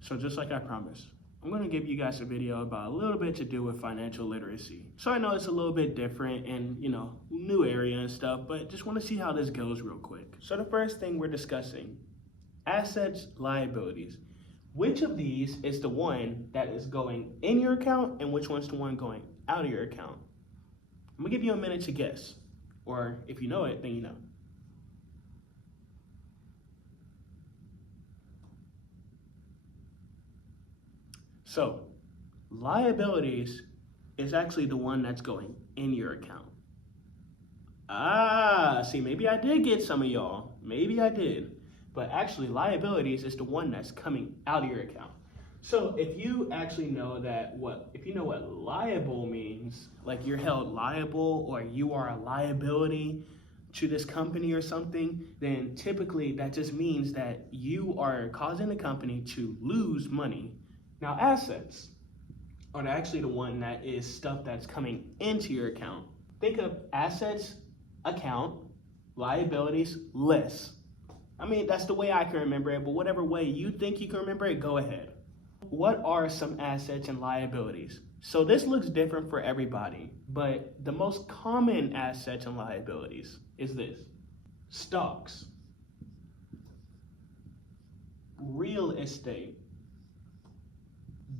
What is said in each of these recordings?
So just like I promised, I'm going to give you guys a video about a little bit to do with financial literacy. So I know it's a little bit different and, new area and stuff, but just want to see how this goes real quick. So the first thing we're discussing, assets, liabilities. Which of these is the one that is going in your account and which one's the one going out of your account? I'm going to give you a minute to guess, or if you know it, then you know. So, liabilities is actually the one that's going in your account. See, maybe I did get some of y'all. Maybe I did. But actually, liabilities is the one that's coming out of your account. So, if you actually know if you know what liable means, like you're held liable or you are a liability to this company or something, then typically that just means that you are causing the company to lose money. Now, assets are actually the one that is stuff that's coming into your account. Think of assets, account, liabilities, list. I mean, that's the way I can remember it, but whatever way you think you can remember it, go ahead. What are some assets and liabilities? So this looks different for everybody, but the most common assets and liabilities is this: stocks, real estate,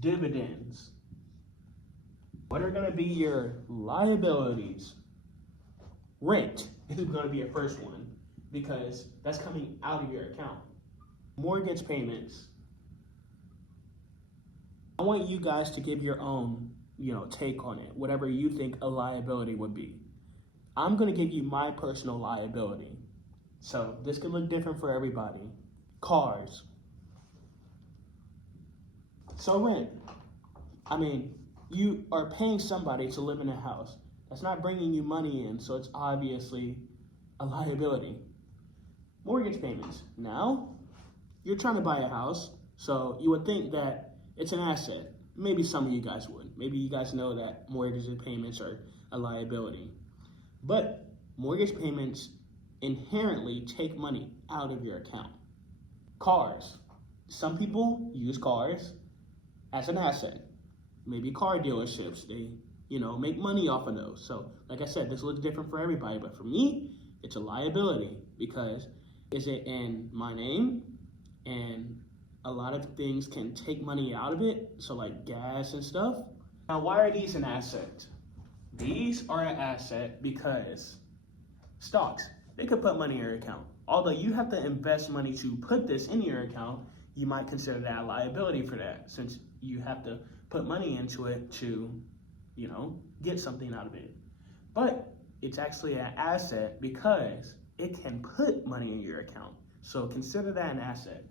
dividends. What are going to be your liabilities? Rent is going to be a first one because that's coming out of your account. Mortgage payments. I want you guys to give your own, take on it, whatever you think a liability would be. I'm going to give you my personal liability. So this could look different for everybody. Cars. So rent, I mean, you are paying somebody to live in a house. That's not bringing you money in, so it's obviously a liability. Mortgage payments. Now, you're trying to buy a house, so you would think that it's an asset. Maybe some of you guys would. Maybe you guys know that mortgage payments are a liability. But mortgage payments inherently take money out of your account. Cars. Some people use cars as an asset. Maybe car dealerships, they, make money off of those. So, like I said, this looks different for everybody, but for me, it's a liability because is it in my name? And a lot of things can take money out of it, so like gas and stuff. Now, why are these an asset? These are an asset because stocks, they could put money in your account. Although you have to invest money to put this in your account, you might consider that a liability for that, since you have to put money into it to, get something out of it. But it's actually an asset because it can put money in your account. So consider that an asset.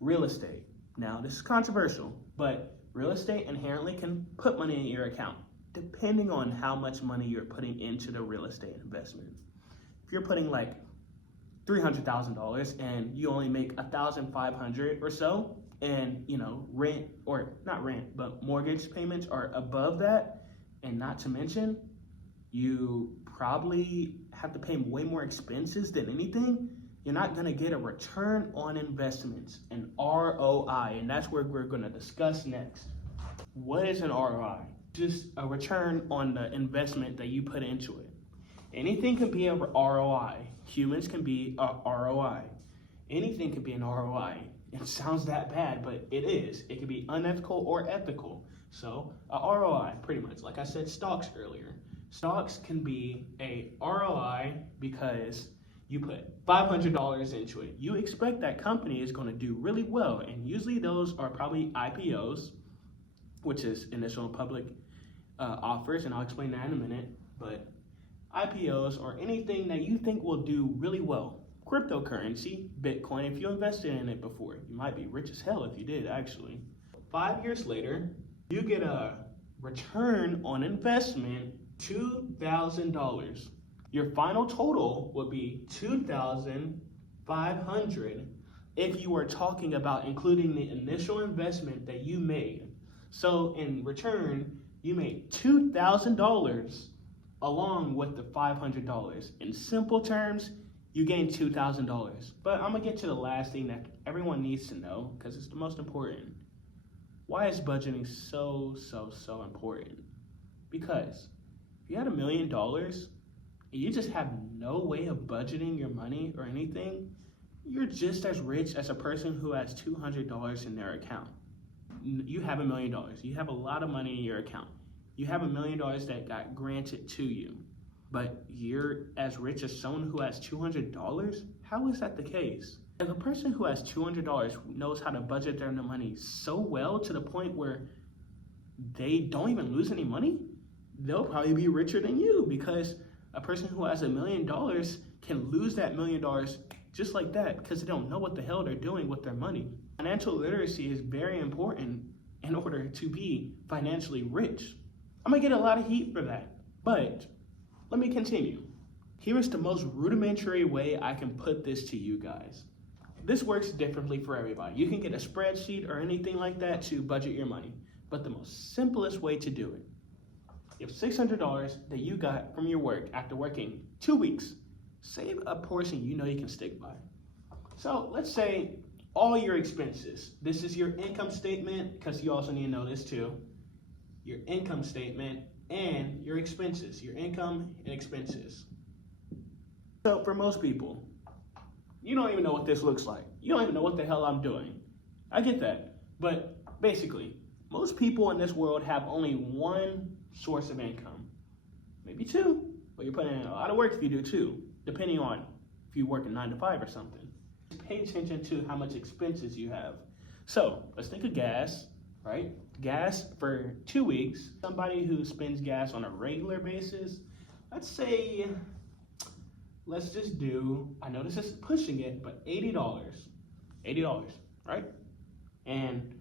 Real estate. Now, this is controversial, but real estate inherently can put money in your account, depending on how much money you're putting into the real estate investment. If you're putting like $300,000 and you only make $1,500 or so, and rent, or not rent, but mortgage payments are above that, and not to mention you probably have to pay way more expenses than anything, you're not going to get a return on investments, an ROI, and that's what we're going to discuss next. What is an ROI? Just a return on the investment that you put into it. Anything can be a ROI. Humans can be a ROI. Anything can be an ROI. It sounds that bad, but it is. It can be unethical or ethical. So a ROI, pretty much, like I said, stocks earlier. Stocks can be a ROI because you put $500 into it. You expect that company is going to do really well, and usually those are probably IPOs, which is initial public offers, and I'll explain that in a minute. But IPOs or anything that you think will do really well. Cryptocurrency, Bitcoin, if you invested in it before. You might be rich as hell if you did, actually. 5 years later, you get a return on investment, $2,000. Your final total would be $2,500 if you were talking about including the initial investment that you made. So in return, you made $2,000 along with the $500. In simple terms, you gain $2,000. But I'm gonna get to the last thing that everyone needs to know because it's the most important. Why is budgeting so important? Because if you had $1 million and you just have no way of budgeting your money or anything, you're just as rich as a person who has $200 in their account. You have $1 million. You have a lot of money in your account. You have $1 million that got granted to you, but you're as rich as someone who has $200? How is that the case? If a person who has $200 knows how to budget their money so well to the point where they don't even lose any money, they'll probably be richer than you, because a person who has $1 million can lose that $1 million just like that because they don't know what the hell they're doing with their money. Financial literacy is very important in order to be financially rich. I'm gonna get a lot of heat for that, but let me continue. Here is the most rudimentary way I can put this to you guys. This works differently for everybody. You can get a spreadsheet or anything like that to budget your money, but the most simplest way to do it. You have $600 that you got from your work after working 2 weeks. Save a portion you know you can stick by. So let's say all your expenses. This is your income statement, because you also need to know this too. Your income statement and your expenses, your income and expenses. So for most people, you don't even know what this looks like. You don't even know what the hell I'm doing. I get that. But basically, most people in this world have only one source of income. Maybe two, but you're putting in a lot of work if you do two, depending on if you work a 9 to 5 or something. Pay attention to how much expenses you have. So let's think of gas, right? Gas for 2 weeks. Somebody who spends gas on a regular basis, let's say, let's just do, I know this is pushing it, but $80. $80, right? And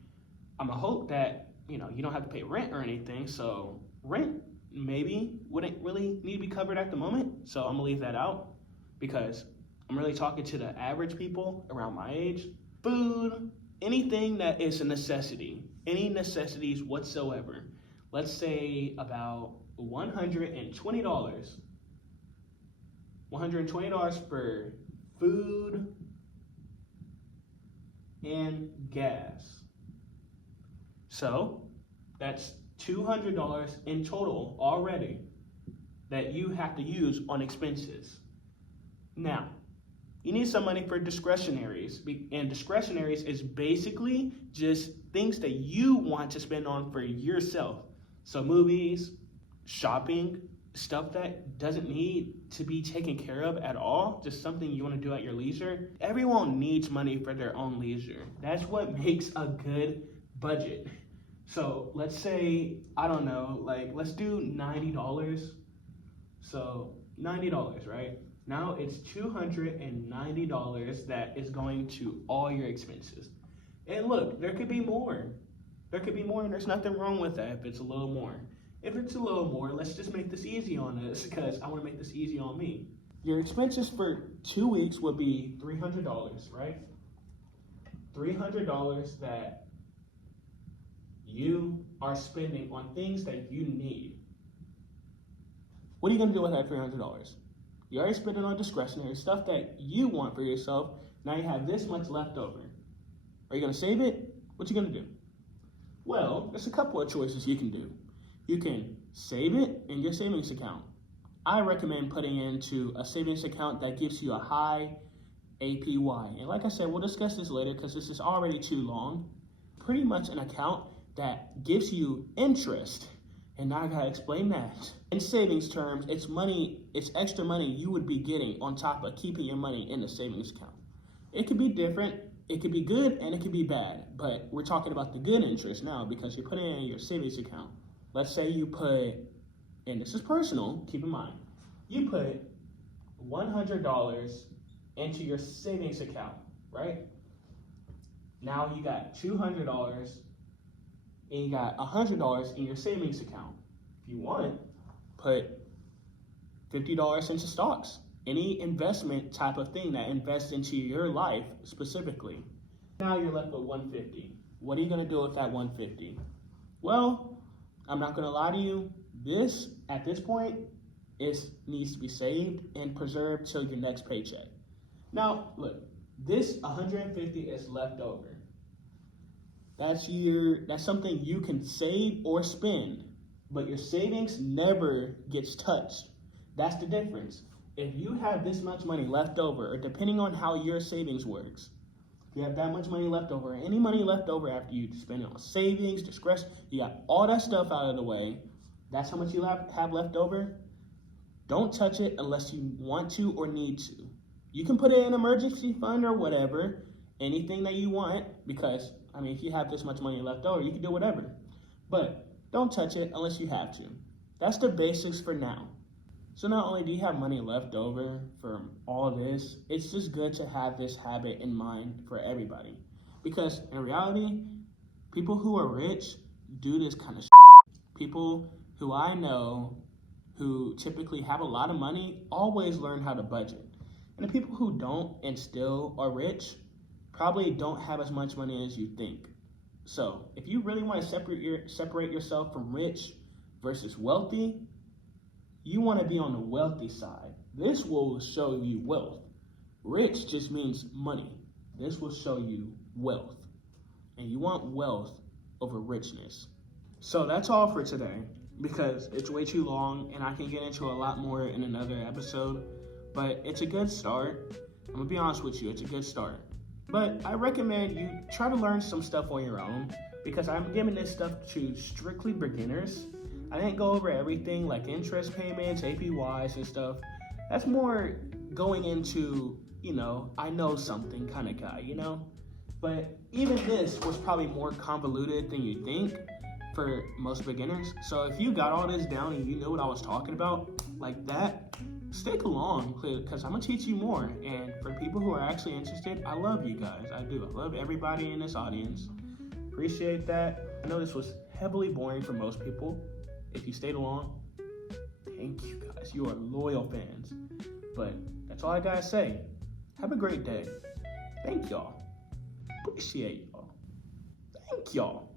I'm gonna hope that, you don't have to pay rent or anything, so rent maybe wouldn't really need to be covered at the moment, so I'm gonna leave that out because I'm really talking to the average people around my age. Food, anything that is a necessity, any necessities whatsoever. Let's say about $120. $120 for food and gas. So that's $200 in total already that you have to use on expenses. Now, you need some money for discretionaries, and discretionaries is basically just things that you want to spend on for yourself. So movies, shopping, stuff that doesn't need to be taken care of at all, just something you want to do at your leisure. Everyone needs money for their own leisure. That's what makes a good budget. So let's say, I don't know, let's do $90. So $90, right? Now it's $290 that is going to all your expenses. And look, there could be more. There could be more, and there's nothing wrong with that if it's a little more. If it's a little more, let's just make this easy on us, because I want to make this easy on me. Your expenses for 2 weeks would be $300, right? $300 that you are spending on things that you need. What are you going to do with that $300? You already spent it on discretionary stuff that you want for yourself. Now you have this much left over. Are you going to save it? What you going to do? Well, there's a couple of choices you can do. You can save it in your savings account. I recommend putting it into a savings account that gives you a high APY. And like I said, we'll discuss this later because this is already too long. Pretty much an account that gives you interest. And now I gotta explain that. In savings terms, it's money, it's extra money you would be getting on top of keeping your money in the savings account. It could be different, it could be good, and it could be bad. But we're talking about the good interest now because you're putting it in your savings account. Let's say you put, and this is personal, keep in mind, you put $100 into your savings account, right? Now you got $200 and you got $100 in your savings account. If you want, put $50 into stocks. Any investment type of thing that invests into your life specifically. Now you're left with $150. What are you gonna do with that $150? Well, I'm not gonna lie to you. This, at this point, needs to be saved and preserved till your next paycheck. Now, look, this $150 is left over. That's something you can save or spend, but your savings never gets touched. That's the difference. If you have this much money left over, or depending on how your savings works, if you have that much money left over, any money left over after you spend it on savings, discretion, you got all that stuff out of the way, that's how much you have left over. Don't touch it unless you want to or need to. You can put it in an emergency fund or whatever, anything that you want, because, I mean, if you have this much money left over, you can do whatever. But don't touch it unless you have to. That's the basics for now. So not only do you have money left over from all this, it's just good to have this habit in mind for everybody. Because in reality, people who are rich do this kind of shit. People who I know who typically have a lot of money always learn how to budget. And the people who don't and still are rich probably don't have as much money as you think. So if you really want to separate yourself from rich versus wealthy, you want to be on the wealthy side. This will show you wealth. Rich just means money. This will show you wealth. And you want wealth over richness. So that's all for today, because it's way too long and I can get into a lot more in another episode. But it's a good start. I'm going to be honest with you, it's a good start. But I recommend you try to learn some stuff on your own, because I'm giving this stuff to strictly beginners. I didn't go over everything like interest payments, APYs and stuff. That's more going into, I know something kind of guy, But even this was probably more convoluted than you think for most beginners. So if you got all this down and you knew what I was talking about like that, stick along, because I'm going to teach you more. And for people who are actually interested, I love you guys. I do. I love everybody in this audience. Appreciate that. I know this was heavily boring for most people. If you stayed along, thank you guys. You are loyal fans. But that's all I gotta say. Have a great day. Thank y'all. Appreciate y'all. Thank y'all.